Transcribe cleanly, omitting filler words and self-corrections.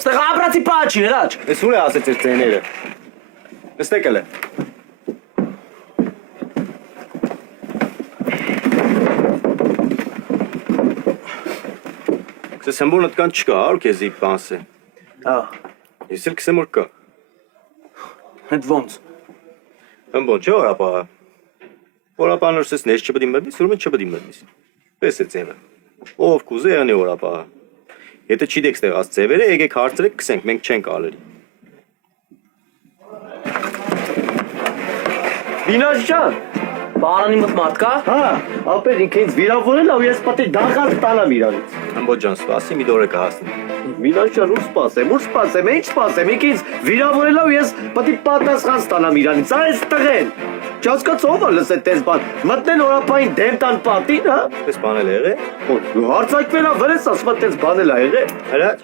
Ստեղ ապրացի պա չի, հրաչ։ Ես ուր է ասեց ես ձեները։ Նստեք էլ է։ Քսես հմբորնդ կան չկա, որ քեզի բանս է։ Ես էլ քսեմ որ կա։ Հետ ոնց։ Հմբոն չէ որապահը։ Որապահն որսես ներս չպետի մտնիս, ուրմեն չպետի մտնիս։ Պես է ձևը։ Ով կուզե անի որապահը։ Եթե չիդեք ստեղած ձևերը, եկեք հարցրեք, քսենք, մենք չենք ալերի։ Վինաշ ջան, բարանի մտ մարդ կա։ Հա, ապեր ինքը ինձ վիրավորել ա ու ես պատի դաղալ տանամ իրանից։ Հմբոն ջան, սպասի մի դորը կհասնի։ Վինաշ ջան, ուր սպասեմ, ինչ սպասեմ, ինքը ինձ վիրավորել ա ու ես պատի պատասխան ստանամ իրանից, այս տղեն։ Չհասկաց ով ա լսել տես բան, մտնել օրապային դեմ տան պատին, հա։ Պես բանել է եղե։ Հարցակվել ա վրես ասում տես բանել ա եղել։ Հրաչ։